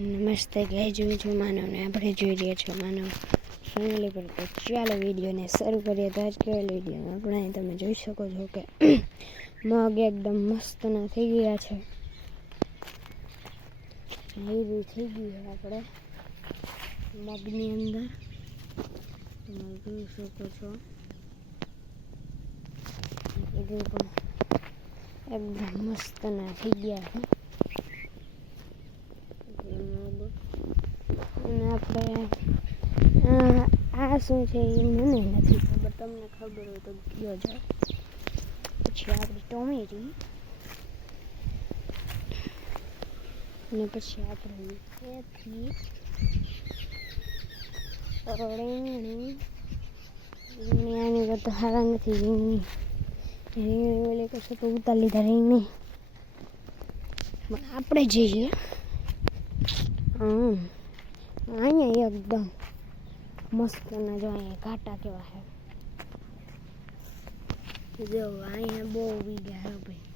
નમસ્તે કહેજો છું માનવને આપણે જોઈ રહ્યા છો માનવ ચેનલ પર. તો ચાલો વિડીયોને શરૂ કરીએ. તો આજ કહેવાય વિડીયોમાં આપણે તમે જોઈ શકો છો કે મગ એકદમ મસ્તના થઈ ગયા છે. હેવી થઈ ગયું છે આપણે મગની અંદર તમે જોઈ શકો છો. બીજું પણ એકદમ મસ્તના થઈ ગયા છે. અને આપણે આ શું છે એ મને નથી ખબર, તમને ખબર હોય તો કયો જાઓ. પછી આપણી ટોમેટી અને પછી આપણે મેથી, રીંગણી આની કરતા સારા નથી. રીંગણી ઓલી કશું તો ઉતારી લીધા રીંગણી. આપણે જઈએ અહીંયા એકદમ મસ્ત ના જો અહીંયા ઘાટા કેવા છે. જો અહીંયા બહુ વીઘા હે ભાઈ,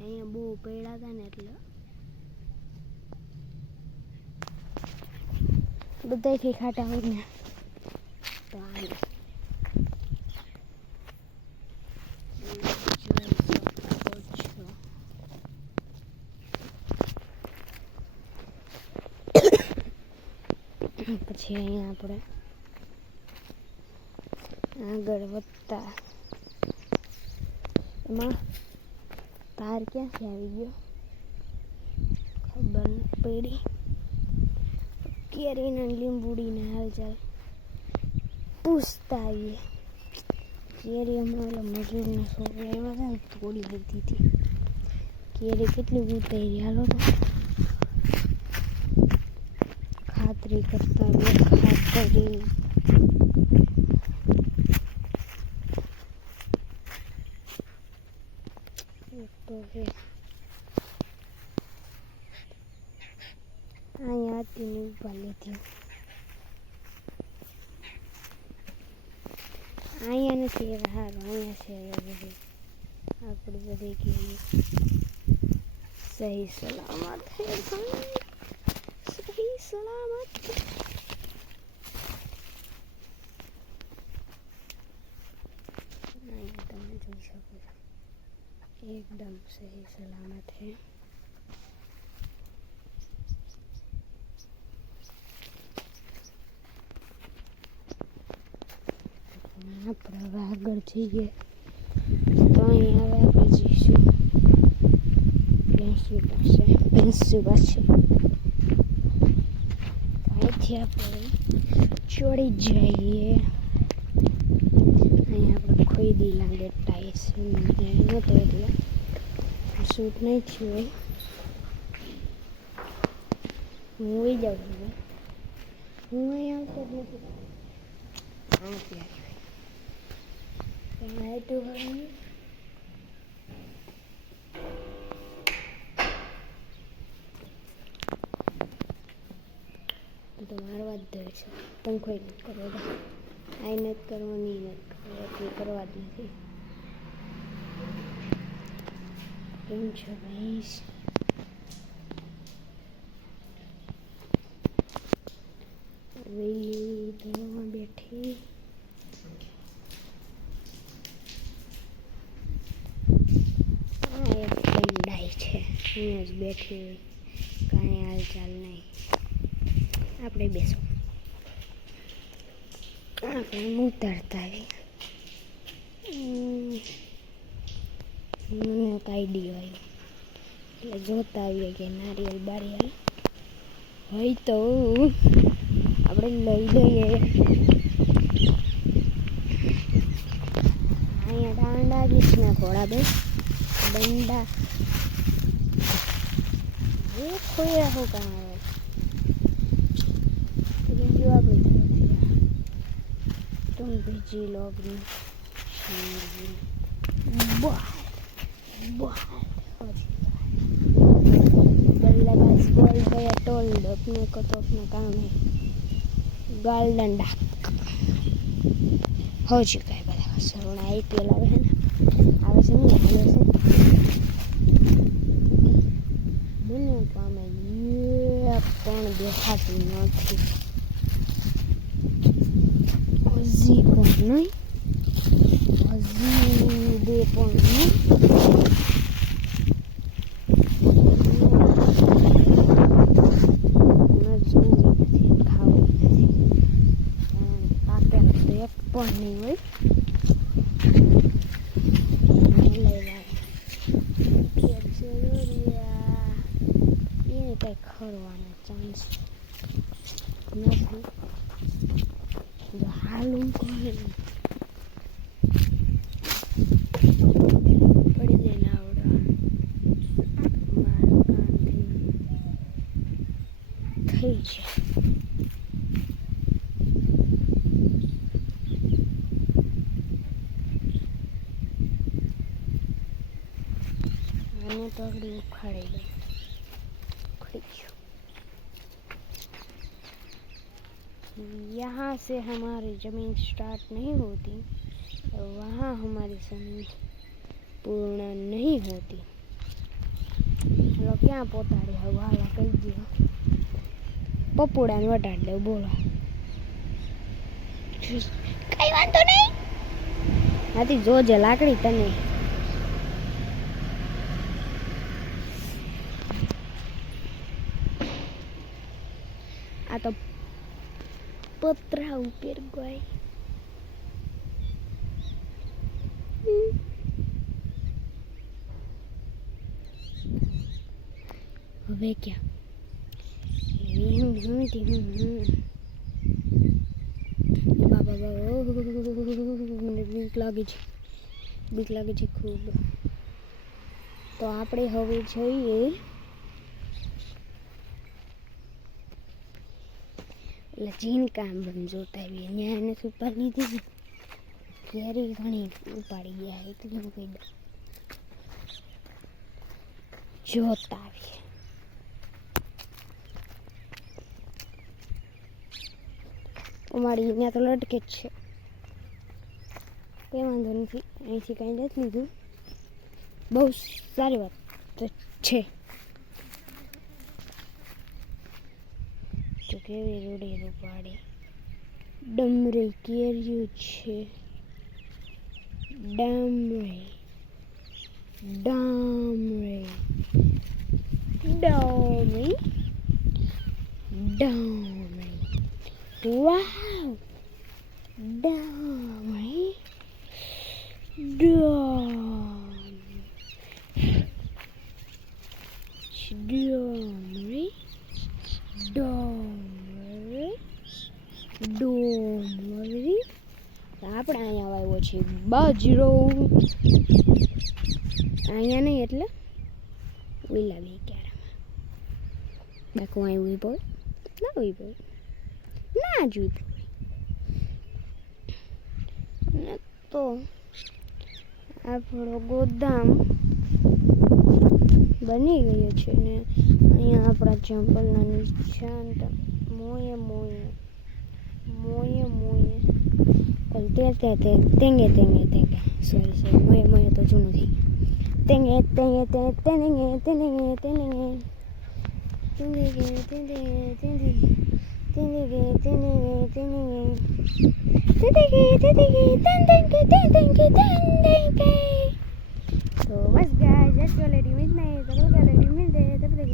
અહીંયા બહુ પડ્યા હતા ને એટલે બધાથી ખાટા હોય ને તો પછી અહીંયા આપણે આગળ વધતા એમાં તાર ક્યાંથી આવી ગયો ખબર ન પડી. કેરીના લીંબુડીના હાલચાલ પૂછતા આવીએ. કેરી હમણાં ઓલા મજૂરના છોકરા એવા છે ને તોડી લીધી હતી. કેરી કેટલી ઉતારી હાલો તો ખાતરી કરતા ખાતરી તો છે અહીંયા હતી ને ઉભા લીધી. અહીંયા નથી એ સારું, અહીંયા છે બધી આપણે બધી કેરી સહી સલામત હે ભાઈ, સહી સલામત. અહીંયા તમે જોઈ શકો છો एकदम सही सलामत है. આપણે હવે આગળ જઈએ તો અહીં હવે આપણે જઈશું ભેંસી પાસે. અહીંથી આપણે ચોડી જઈએ. અહીંયા આપણે ખોઈદી લાગે ટાઈસ નહોતો એટલે શૂટ નહીં થયું હોય. હું ઉઈ જાઉં છું. હું અહીં આવતો જ નથી. હા ત્યારે તો મારવા જ દે છે. તમે કોઈ નથી કરવા દે. આ નથી કરવાની, નથી કરવા જ નથી. કેમ છો ભાઈ? વેલી ધોવામાં બેઠી. આ એક ડાઈ છે, અહીંયા જ બેઠી હોય, કાંઈ હાલચાલ નહીં. આપણે બેસો, આપણે ઉતારતા આવીએ. મને એક આઈડિયો આવ્યો એટલે જોતા આવીએ કે નારિયેલ બારિયેલ હોય તો આપણે લઈ લઈએ. અહીંયા દાંડા ગીચના થોડા બે દંડા એ ખોયા હું કામ આવે. બીજું આપણે तुम भेजी लो अपनी बल्लेबाज बॉल गया टोल्ड. अपने को तो अपना काम है. गाल डंडा हो चुका है बल्लेबाज. सरोना IPL आवे है ना, आवे से नहीं आवे से મને પામે એક પણ દેખાતું નથી. હજી પણ નહીં, હજી બે પણ નહીં. ખાવું નથી, પાકેલું તો એક પણ નહીં હોય. એને કઈ ખરવાનો ચાન્સ નથી. જો હાલું કરે પડી જઈને આવડવા મારા કામથી થઈ જાય. આને તો આગળ ઉખાડી દઉં. यहाँ से हमारी ज़मीन स्टार्ट नहीं होती और वहाँ हमारी ज़मीन पूर्ण नहीं होती. चलो क्या पोताड़ी है वाला कही दियो पपुड़ा ने वटाड़ दे. बोलो कई वांधो नहीं. आती जोजे लाकड़ी तने आ तो पत्रा ऊपर गई. હવે क्या બાબા મને બીક લાગે છે ખૂબ. તો આપણે હવે જઈએ એટલે જીન કામ બંધ જોતા આવીએ. ત્યાં એને ઉપાડી લીધી કેરી ઘણી ઉપાડી ગયા એટલે હું કહી દઉં જોતા આવીએ. અમારી ત્યાં તો લટકે જ છે, કંઈ વાંધો નથી. અહીંથી કાંઈ નથી લીધું, બહુ સારી વાત છે. તો કેવી રૂડી રૂપાડી ડમરી કેર્યું છે. ડામરી ડામરી ડામરી ડામરી વાવ ડામરી ડામરી ડામરી ડોમરી. આપણે અહીંયા આવ્યો છે બાજરો. અહીંયા નહીં એટલે વિલાવી ક્યારામાં બાકુ અહીં ઉભી પડે ના ઉભી પડે ના જ ઉભી પડે. તો આપણો ગોદામ બની ગયો છે ને અહીંયા આપણા ચંપલના નિશાન મોયે મોયે મોયે મોયે તેંગે સોરી મોયે મોયે તો જૂનું થઈ. તેંગે તેંગે તેંગે તેંગે તેંગે तो बस guys let's go lady midnight, तब तक लेडी मिलते हैं, तब तक